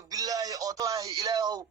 بالله والله إله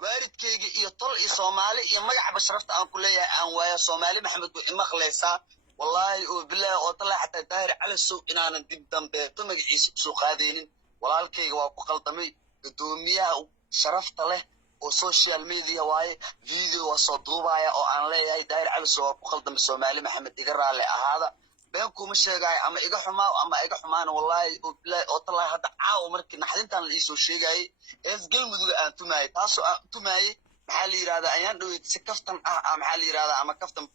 وارد كي يطل صومالي يمجع بشرفت أن كلية أن ويا صومالي محمد مخلصا والله وبالله والله حتى داير على السوق إن أنا ندب دم بتمج عيس سوق هذين والله الكي وقل طمي دومية شرفت له وسوشيال ميديا واي فيديو وصدوبة أو أنا ليه داير على السوق وقل طمي صومالي محمد يقرأ على هذا بينكم الشيء أما إيجا حما أما إيجا حمان والله والله هذا عاو مركي نحن تان الإيسو الشيء جاي إذ قل مدو أنتم معي تاسو أنتم معي محلي هذا أيان دو يتسكفتن محلي هذا أما كفتن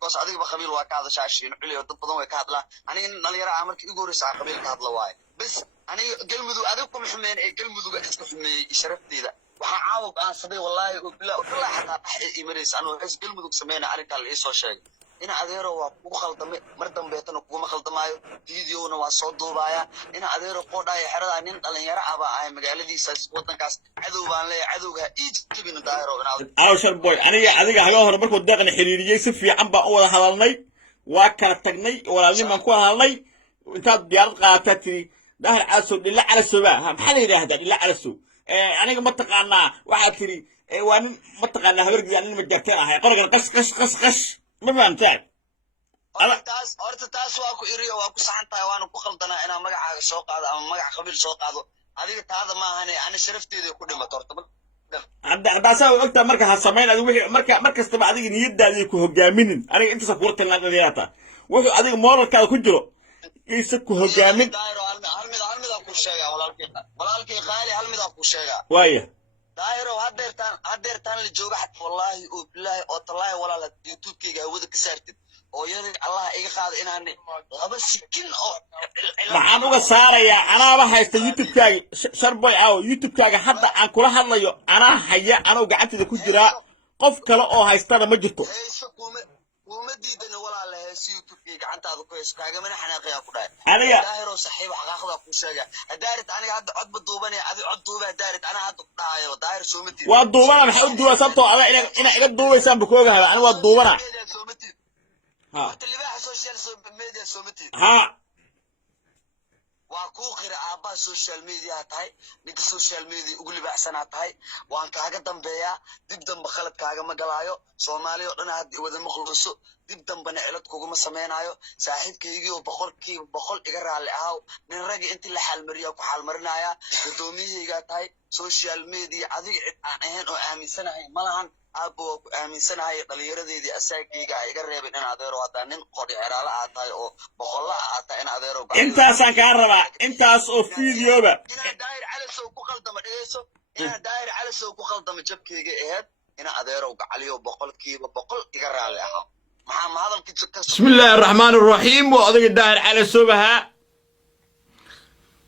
قص عديك بخبيل وكذا شاشين علي وتبضون وكذا لا أنا نلي رأى مركي يقولش عقبيل كذا واي بس أنا قل مدو أذوقكم حمين قل مدو إسكو حمي شرفتي ذا وحعاوق أنا صدق والله والله حتى إمريس أنا إذ قل مدو سمينا عليك الإيسو الشيء إن أديره وخلطم مردم بيتنا وكم خلطم أيو فيديو نواسط بايا إن أديره قودا يحرد عن إن الله يرى أبا أي مجال دي سوتنا كاس عدو بان لي عدو إيج بين دايره أنا شر بوي أنا أديك هجاه ربك ودقني حريري في عم بقول هذا وكان تجني ولا لي ما كوا هذا وأنت ديار قاتتي ده العسو لا على السباع محلي ده لا على السو أنا ما تقنا واحد تري وأنا ما تقنا هبرجع أنا متجتنا هاي قرق قش ما فهمتك أرتاس واكو إيريا واكو سحنتا وأنا كخلطنا أنا مجا سوق هذا أو مجا قبيل سوق هذا هذه هذا ما أنا شرفتي ذي كل ما ترتب عند أسوي أكتر مركز هالسمين هذا مركز تبع هذه نيد هذه كهجامين أنا أنت سافرت لنا ذياتا وهذا هذه مرة كذا كجرو يسكوا هجامين هل أكو شيء ولا الكي خالي هل أكو شيء وايه دايرو هديرتان اللي حتى والله وبالله والله ولا اليوتيوب كي هو ذاك سارتد oo yadi Allah iga qaad inaan laba sikin oo maxaan uga saaraya anaaba haysta youtube-kaaga sharboy aaw youtube-kaaga hadda aan kula hadlayo anaa haya anoo gacantida ku jira qof kale oo haystana ma jirto وما ديدنا ولا له يوتيوب كي gacantaada ku haysto kaaga mana xanaaqaya ku dhaay aniga daahiro saxiib xaqaaqda ku sheega hadaarit aniga hadda cod baduubanay adi cod duuba hadaarit ana hadda ku dhaayo daahir soomati waa duubana maxay u duuba sabto ada ina iga duubaysan bu kooga hada ani waa duubana ha talibaha social media soomati ha waa ku qira aaba social media tahay ninka social media ugu libaaxsanaa tahay waan kaaga dambeeyaa dib dambe khalad kaaga ma galaayo Soomaaliya oo dhan had wada maqluuso dib dambana cilad kugu ma sameeynayo saaxiibkaygi oo boqol iga raali ahaw nin rag intii la xalmariyo ku xalmarinaya gudoomiyayga tahay social media adiga cid aan ahayn oo aaminsanahay malahan aabo ku aaminsanahay dhalinyaradeedii asaagayga iga reebin in adeero hada nin qori xiraala ah tahay oo boqolla ah tahay in adeero intaas aan ka rabaa intaas oo fiidiyoba ina daayir cali soo ku qaldama dhigayso ina daayir cali soo ku qaldama jabkayga ahayd ina adeero gacaliyo boqolkiiba boqol iga raali ahaw maxaa hadalkiisa ka bismillaahir rahmaanir rahiim oo adiga daayir cali soobaha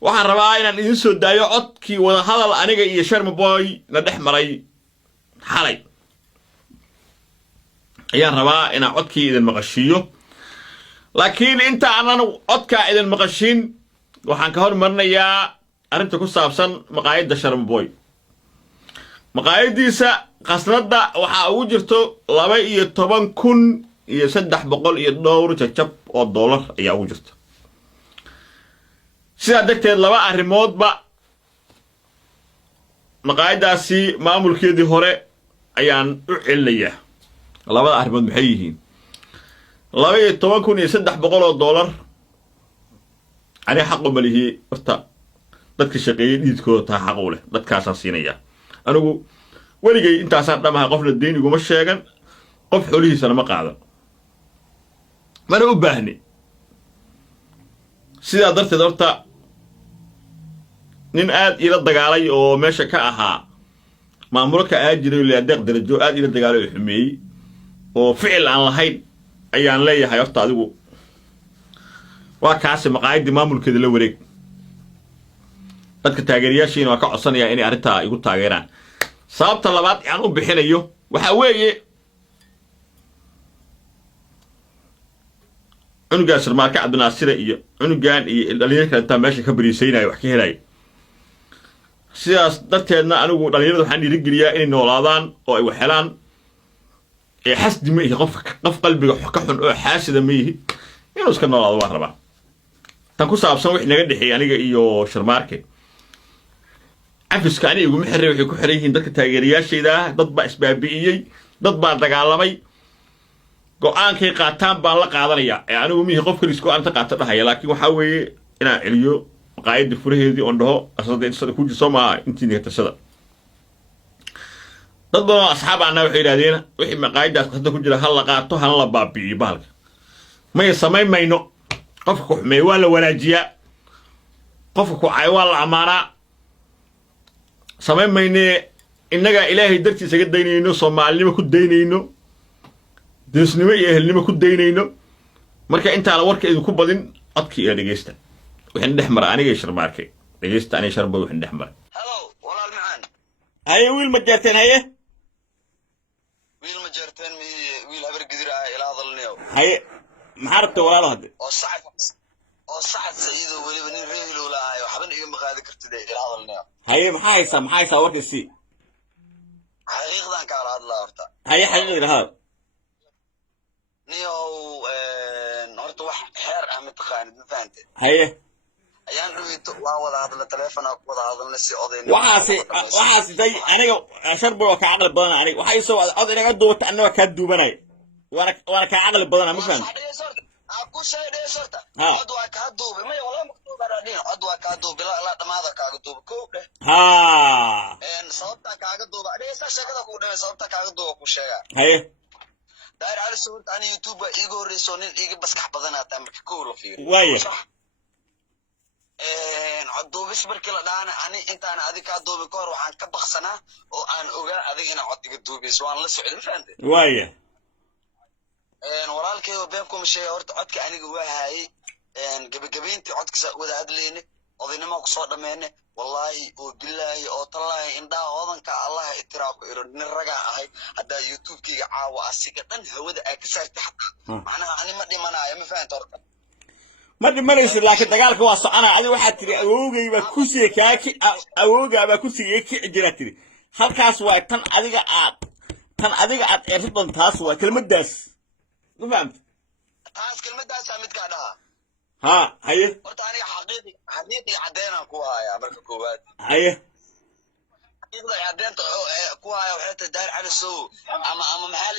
waxaan rabaa inaan idin soo daayo codkii wada hadal aniga iyo Sharmaboy la dhex maray xalay ayaan rabaa inaan codkii idin maqashiyo laakiin inta aanan codka idin maqashin waxaan ka hormarinayaa arrinta ku saabsan maqaayadda Sharmaboy maqaayadiisa qasnada waxa ugu jirto 12,300 jajab oo dollar ayaa ugu jirta sidaa darteed laba arrimoodba maqaayadaasi maamulkeedii hore ayaan u celinayaa labada arrimood maxay yihiin 12,300 dollar ani xaq u malihi horta dadka shaqeeyay dhiidkooda taa xaq u leh dadkaasaan siinaya anigu weligay intaasaan dhamahay qofna deyn iguma sheegan qof xoolihiisana ma qaadan mana u baahni sidaa darteed horta nin aad ila dagaalay oo meesha ka ahaa maamulka aad jiray ilaa deeq darajo aad ila dagaalay oo xumeeyay oo ficil aan lahayn ayaan leeyahay horta adigu waa kaasi maqaayadii maamulkeeda la wareeg dadka taageerayaashiina waa ka codsanaya inay arrintaa igu taageeraan sababta labaad aan u bixinayo waxa weeye cunuga Sharmaarka Cabdinaasir iyo cunugan iyo dhalinyarada inta meesha ka bariisaynay wax ka helay sidaas darteedna anigu dhalinyarada waxaan dhiirigeliyaa inay noolaadaan oo ay wax helaan ee xasdi ma yahay qof qalbiga ka xun oo xaasida ma yahay inuu iska noolaado waa rabaa tan ku saabsan wix naga dhixay aniga iyo Sharmaarka cafiska ani iguma xirray waxay ku xiran yihiin dadka taageerayaashayda ah dad baa isbaabi'iyey dad baa dagaalamay go'aankay qaataan baan la qaadanayaa anigu mihi qof kaliis go'aanta qaata dhahaya laakiin waxaa weeye inaan celiyo maqaayadda furaheedii oon dhaho asada intasada ku jirso maaha intii nigtashada dad badan oo asxaab ahna waxay yidhahdeen wixii maqaayaddaas qasada ku jira ha la qaato hana la baabi'iyo bahalka maya samayn mayno qofka ku xumeeya waa la wanaajiyaa qofka ku cay waa la ammaanaa samayn maynee innagaa ilaahay dartiisa ga daynayno soomaalinimo ku daynayno diisnimo iyo ehelnimo ku daynayno marka intaana warka idinku badin codkii ila dhegeysta wixin dhex mara aniga sharmaarkay dhegeysta aniga sharba wixin dhex mara halo walaal macaan haye wiil ma jeerteen haye wiil ma jeerteen wiil habar gidir ah ila hadalnayo haye maxaa rabta walaalo hadde oo sacad saciido weliba nin reehilo laahayo waxban iga maqaadi kartid ila hadalnayo haye maxaa haysaa warka sii xaqiiqdan kaala hadlaa horta haye xaqiiqda hada niyow horta wax xeer ah mataqaanid ma fahante haye ayaan dhaweyto waa wada hadla teleefona ku wada hadalna si odayn waxaas day aniga sharbo waa kaa caqli badan aniga waxay soo cod inaga duubata annaga kaa duubanay waana kaa caqli badana ma fahante aku sheegay sorta cod waa kaa duubay maya walaa maktuuba radin cod waa kaa duubay la dhamaada kaaga duubay kow dheh sababta kaaga duuba dhaysa shaqada ku dhamay sababta kaaga duuba ku sheega haye daayir ali suurta ani youtube iga horeyso nin iga baskax badanaata marka kow la fiiriyo waaye cod duubis markii la dhaana ani intaan adiga kaa duubay ka hor waxaan ka baksanaa oo aan ogaa adiga ina cod iga duubayso waan la socday ma fahantay waaye walaalkayga been kuma sheegay horta codka aniga waa haayay gabagabayntii codkasa wada hadlayne odaynimo kusoo dhammeene wallaahi oo bilaahi oo tallaahi indhaha odanka allaha itiraa ku iro nin ragaa ahay haddaa youtubekayga caawa asiga dhan hawada aa ka saartay xataa macnaha ani ma dhimanaayo ma fahanta horta ma dhimanaysid laakiin dagaalka waa soconaya adiga waxaad tiri awowgay baa kursiga awowgaa baa kursiga iga kici jiraa tiri halkaas waa tan adiga aad eerta doontaas waa kelmaddaas ma fahamta taas kelmadaasaa midkaa dhaha ها هي horta aniga xaqiiqi caddeynaan ku hayaa marka koowaad هي xaqiiqda caddeynta ku haya waxay tahay daar cali sow ama maxaa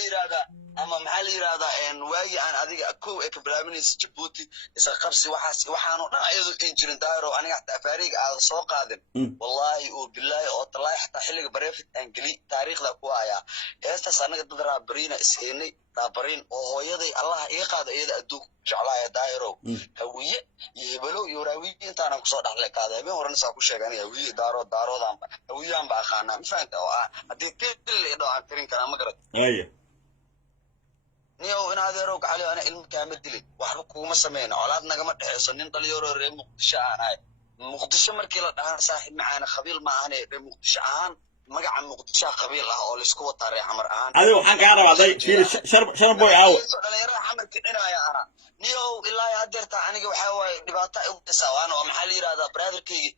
la yidhahdaa waagii aan adiga kow ee ka bilaabinaysa jabuuti isa qabsi waxaanu dhan ayadoo in jirin daayiro aniga xataa afaariga aada soo qaadin wallaahi oo bilaahi oo tallaahi xataa xilliga bareefit aan geli taariikhda ku hayaa heestaas anaga dad raabariina ishaynay raabarin oo hooyaday allaha iga qaada iyada adduunka jeclaaya daayirow hawiye iyo hebelow iyo raawiye intaanan kusoo dhaxlay kaada habeen horena saa ku sheega aniga hawiye daaroodaanba hawiyaanba aqaanaa ma fahanta oo haddii til idho aan tirin karaa ma garat niyow in adeerow gacaliyo ana ilmi kaama dilin waxba kuuma sameyna colaad nagama dhexeyso nin dhalinyaro reer muqdisho aan ahay muqdisho markii la dhahaan saaxiib macaana qabiil ma ahane reer muqdisho ahaan magaca muqdisho qabiil ah oo laysku wataa reer xamar ahaan adiga waxaan kaa rabaa day fiiri sharboy aawo dhalinyarada xamar kicinaya ana niyow ilaahi hadeerta aniga waxaa waaye dhibaato ay u dhisaa waana oo maxaa la yidhahdaa brotherkaygi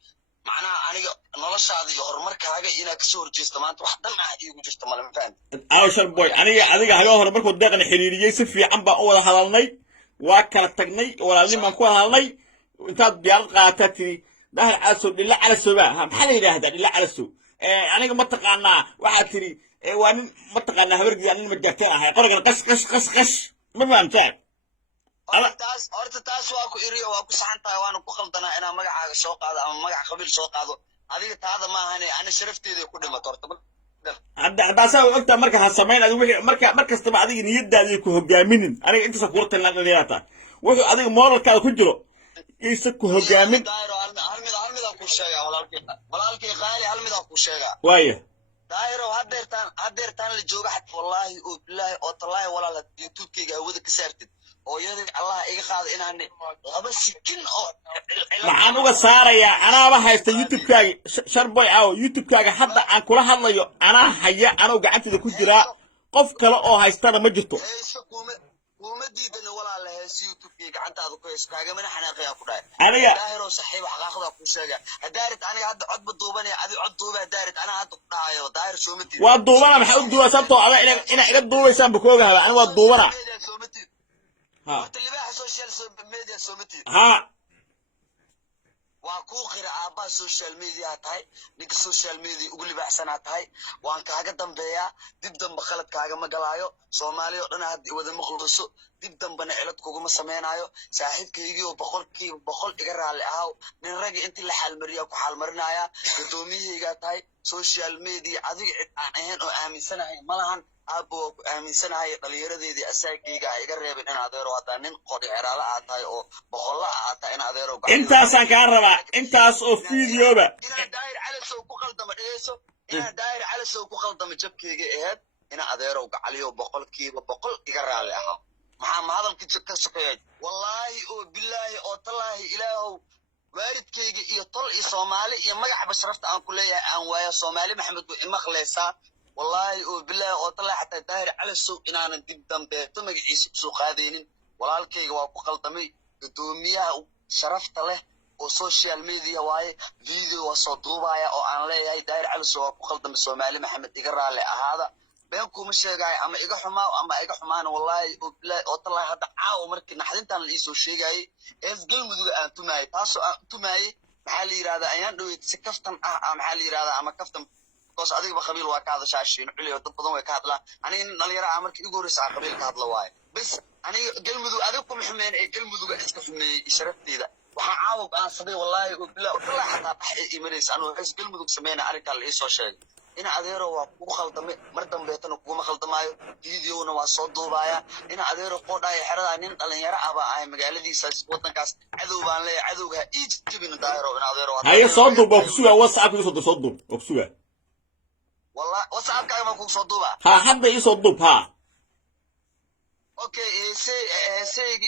macnaha aniga noloshaada iyo horumarkaaga inaad kasoo horjeesto maanta wax dhan ah iigu jirto male ma fahanti aawo sharboy adiga haga hore markuu deeqna xiriiriyey si fiican baan u wada hadalnay waa kala tagnay walaalnin baan ku wada hadalnay intaad diyaarad qaadataa tiri dahal calasow dhilla calasoba maxaa la yidhaahdaa dhilla calasow aniga mataqaanaa waxaad tiri waa nin mataqaanaa habargiyaa nin majaarteen ahay qorigan qash ma fahamtaan horta taas waa ku iriyo waa ku saxan tahay waana ku qaldanaa inaan magacaaga soo qaado ama magac qabiil soo qaado adiga taada maahane ani sharafteeday ku dhimato horta haddaasaa ogtaa marka ha samayn adi wixii mar kastaba adiga niyadaadii ku hogaaminin aniga intaasa kula talin dhalinyarata wuxuu adiga moralkaada ku jiro isa ku hogaamin hal midaan ku sheegaa walaalkii qaali hal midaan ku sheegaa waaya daayirow hadeertaan la jooga xat wallaahi oo bilaahi oo tallaahi walaal youtubekayga hawada ka saartid hooyadii allah iga qaada inaan laba sikin oo maxaan uga saarayaa anaaba haysta youtubekaaga sharboy aawo youtubekaaga hadda aan kula hadlayo anaa haya anoo gacanteeda ku jiraa qof kale oo haystana ma jirto kuma diidana walaala heesi youtubekii gacantaada ku hayso kaagamana xanaaqayaa ku dhahay aniga daahirow saxiib xaqaaqda ku sheega hadaarid aniga hadda codba duubanaya adi cod duuba hadaarid anaa hadda ku dhahayo daahir sooma tiid waa duubana maxaa u duuba sababtoo ada inaa iga duubaysaan ba ku ogahaba ani waa duubana horta libaaxa social media sooma tiid ha waa kuu qira aabbaha social media tahay ninka social media ugu libaaxsanaa tahay waan kaaga dambeeyaa dib dambe khalad kaagama galaayo soomaali oo dhan hadda wada maqluuso dib dambena cilad kuguma samaynayo saaxiibkaygii oo boqol iga raalli ahaw nin ragga intii la xaalmariya ku xaalmarinaya gudoomiyahaygaa tahay social media adiga cid aan ahayn oo aaminsanahay malahan aabbo waa ku aaminsanahay dhalinyaradeedii asaagayga ha iga reebin in adeero haddaa nin qodhi xeraala aad tahay oo boqolla aad tahay in adeero intaasaan kaa rabaa intaas oo fideoba inaan daahir calasow ku qaldama dhegeyso inaan daahir calasow ku qaldama jabkayga aheyd ina adeerow gacaliyo boqolkiiba boqol iga raalli ahaa maxaa ma hadalka ka sokeeyay wallaahi oo bilaahi oo tallaahi ilaahow waalidkayga iyo tol iyo soomaali iyo magaca basharafta aan ku leeyahay aan waaya soomaali maxamed way imaqleysaa wallaahi oo bilaahi oo tallaahi xataa daahir calasow inaanan dib dambeeto magaciisa usoo qaadaynin walaalkayga waa ku qaldamay gudoomiyaha sharafta leh oo social media waaye video waa soo duubaya oo aan leeyahay daahir calasow waa ku qaldamay soomaali maxamed iga raalli ahaada been kuma sheegaayo ama iga xumaa ama iga xumaana wallaahi oo bilaahi oo tallaahi hadda caawa markii naxdintaan la iisoo sheegayay ees galmuduga aan tumaayay taasoo aan tumaayay maxaa la yidhahdaa ayaan dhaweyd si kaftan ah maxaa la yidhahdaa ama kaftan koos adigaba qabiil waa ka hadashaa shiin culiyo dad badan way ka hadlaan aniga nin dhalinyaro ah markii igu horreysa aan qabiil ka hadla waayo bas aniga galmudug adiga kuma xumeyn ee galmuduga iska xumeeyey sharafteeda waxaa caawa go'aansaday wallaahi oo bilaahi oo tallaahi xataa dhaxay imanaysa anuu hees galmudug sameyna arrinkaa la iisoo sheegay ina adeero waa kugu khaldamay mar dambeetana kuguma khaldamaayo videona waa soo duubaya ina adeero qoodhaayo xeradaa nin dhalinyaro ah baa ahay magaaladiisaas waddankaas cadow baan leeyahay cadowga ha ii jabin daahiro ina adeero haye soo duub oo kusuga whatsapp iisoo soo duub oo kusuga والله واتساب كاي ما كوك صدوبة ها حد يصدوب ها اوكي سي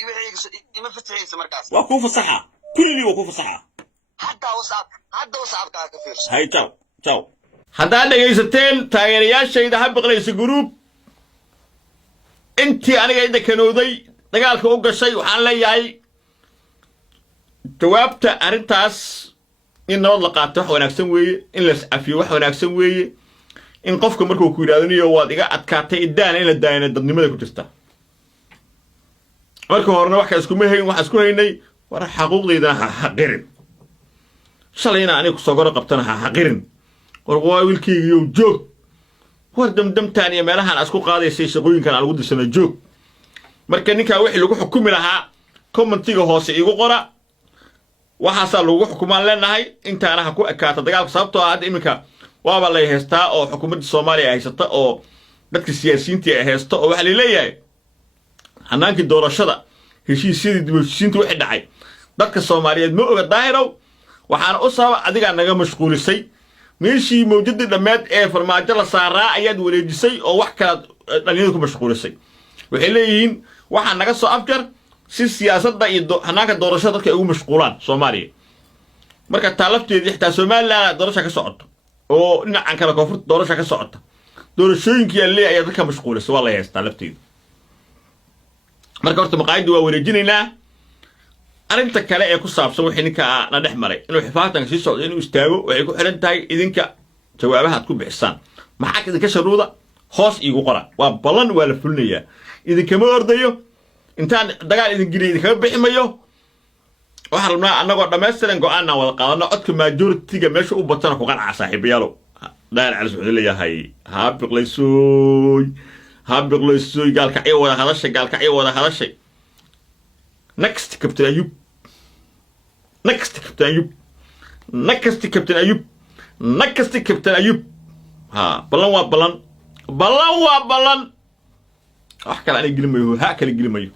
وحي ما فتحيس مركز وكوف الصحة كل وكوف الصحة حتى واتساب كاي كفير هاي تشاو هذا dhageysateen taageerayaashayda habaqlaysa group intii aniga inta kanooday dagaalka u gashay waxaan leeyahay jawaabta arintaas in nabad la qaato wax wanaagsan weeye in la afiyo wax wanaagsan weeye in qofka markuu ku yiraahdo waad iga adkaatay idaan in la daayana dadnimada ku jirta marka horena wax isku meehayn wax isku haynay war xaquuqdeeda xaqirin shalayna anigu soo goro qabtana xaqirin war wiilkaygiiyo joog war damdamtaan iyo meelahan asku qaadaysay shaqooyinkan aan ugu dirsana joog marka ninka wixii lagu xukumi lahaa commentiga hoose igu qora waxaasa lagu xukumaan leenahay intaana ha ku ekaata dagaalka sababtoo ah hadda iminka waaba la haystaa oo xukuumadda Soomaaliya haysata oo dadka siyaasiyiinta ay haysto oo waxa la leeyahay hanaankii doorashada heshiisyadii dibadsiinta wixii dhacay dadka Soomaaliyeed ma oga daahirow waxaan u sabab adiga naga mashquulisay meeshii mawjadii dhameed ee farmaajo la saaraa ayaad wareejisay oo wax kala dhalinyarada ku mashquulisay waxay leeyihiin waxa naga soo afjar si siyaasadda iyo hanaanka doorashada dadka ugu mashquulaan Soomaaliya marka taalafteedii xitaa Soomaaliland doorasho ka socoto oo dhinacan kala koonfurta doorasho ka socota doorashooyinkii ay leeyahay dadka mashquulisay waa la haystaa lafteeda marka horta maqaayadu waa wareejinaynaa arinta kale ee ku saabsan wixii ninka la dhex maray inuu xifaatan si socdo inuu istaago waxay ku xiran tahay idinka jawaabaha aad ku bixisaan maxaa idinka sharuuda hoos iigu qora waa balan waa la fulinayaa idinkama ordayo intaan dagaal idin geliyo idinkama biximayo waxaan rabnaa annagoo dhammaystiran go'aan aan wada qaadano codka majority-ga meesha u batana ku qancaa saaxiibayaalow daahir cali wuxuu leeyahay ha biqlaysoy gaalkacyo wada hadashay next Captain Ayub next Captain Ayub ha balan waa balan wax kale aan gelimayo ha kale gelimayo